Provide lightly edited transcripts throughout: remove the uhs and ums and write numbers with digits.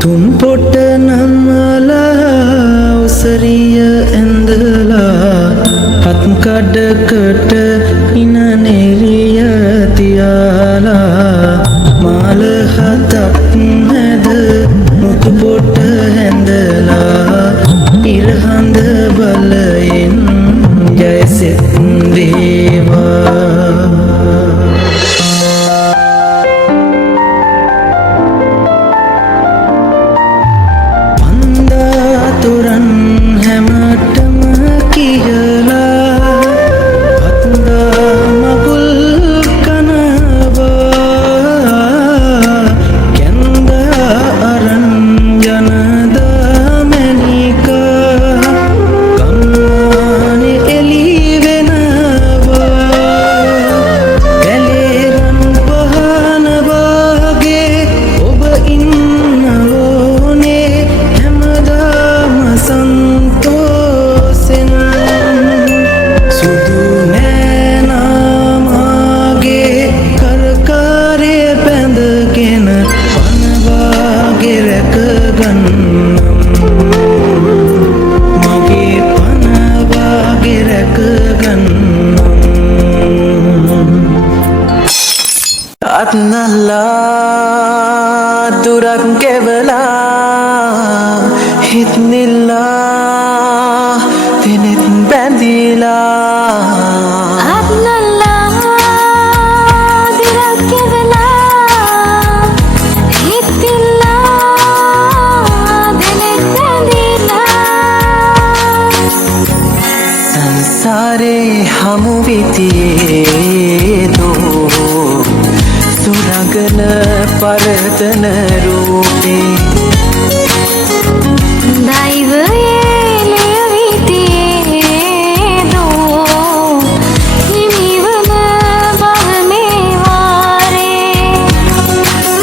තුන් පොට නම්මලා උසරිය ඇඳලා හත් කඩකට ඉන නෙරිය තියාලා මාල හතක් නැද මුතු පොට හැඳලා ඉරහඳ බලයෙන් ජයසෙත් වේවා Atnala durak kevela hitnilla tinit bandila Atnala durak kevela hitnilla tinit bandila sansare hamu vitiye do සුරගන පරතන රූපේ දෛවයේ ලියවිතියේ දෝ හිමිවම බවමේ වාරේ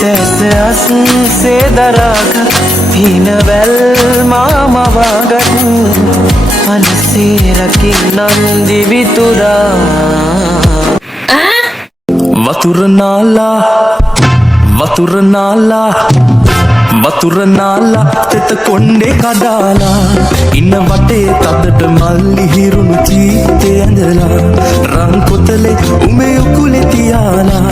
තැස අස්සේ දරාගත් පිනවැල් මාමවාගත් අනසේ රකින්නම් දිවිතුරා වතුර නාලා තෙත කොණ්ඩේ කඩාලා ඉන්න වටේ තදට මල්ලි හිරුණු චීතේ ඇඳලා රන් කොතලේ උමේ උකුලේ තියාලා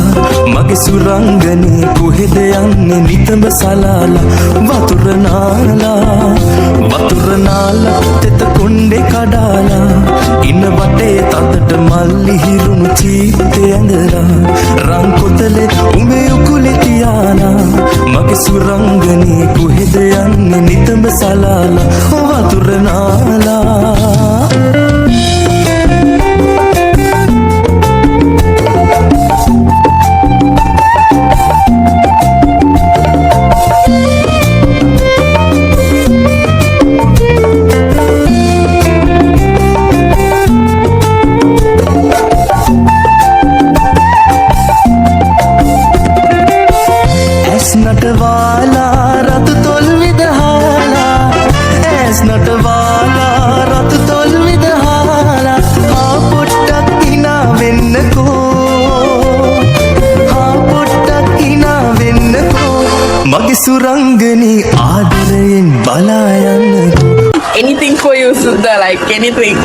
මගේ සුරංගනේ කොහෙද යන්නේ නිතඹ සලාලා වතුර නාලා තෙත කොණ්ඩේ කඩාලා ඉන්න වටේ තදට මල්ලි හිරුණු චීතේ ඇඳලා රන් කොතලේ උමේ උකුලේ තියාලා මගේ සුරංගනේ කොහෙද යන්නේ නිතඹ සලාලා වතුර නාලා නටවාලා රතු තොල් විදහාලා ඇස් නටවාලා රතු තොල් විදහාලා හා පොට්ටක් හිනා වෙන්නකෝ මගේ සුරංගනී ආදරයෙන් බලා යන්නකෝ Anything for you, Sudha, like anything.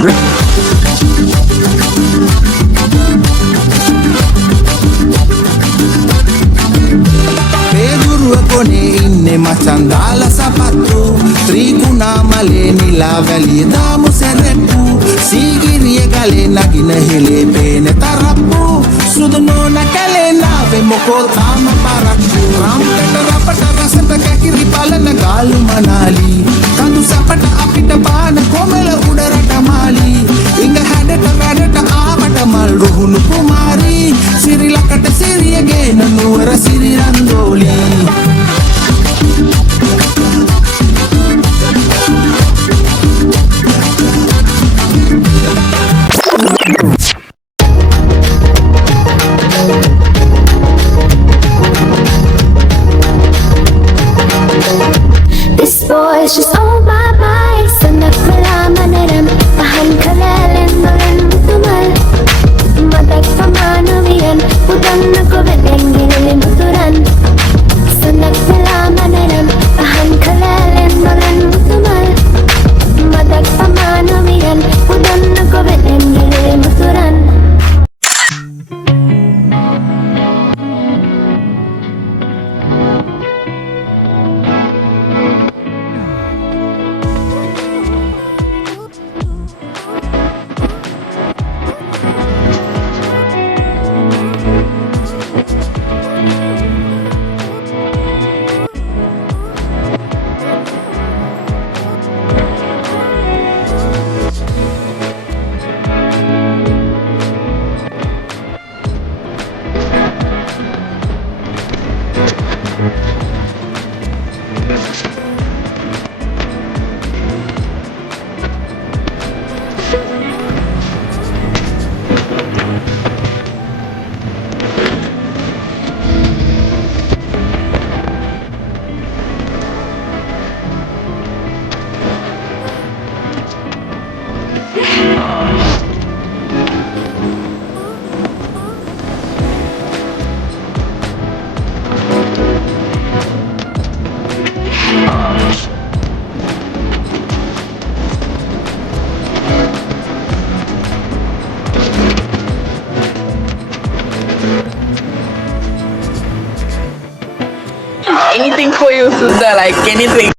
කොනේ ඉන්නේ මචන් දාලා සපත්තු ත්‍රිකුණාමලේ නිලා වැලිය දාමු සැරෙට්ටු සීගිරිය ගලේ නගින හෙලේ පේන තරප්පු සුදු නෝන කැලේ නාවේ මොකෝ තාම පරක්කු රම්පට රපට රසට කැකිරි බලන ගාලු මනාලි කඳු සපට අපිට බාන කොමල උඩරට මාලි ඉඟ හැඩට වැඩට ආවට මල් රුහුණු කුමාරී සිරිලකට සිරියගේ නුවර සිරි රන්දෝලි This boy's just on my mind. Sanak malaman tahan kalalen malan tumal. Matak pamanuwian udang na ko benengil muturan. Sanak malaman tahan anything for you, Sudha, like anything.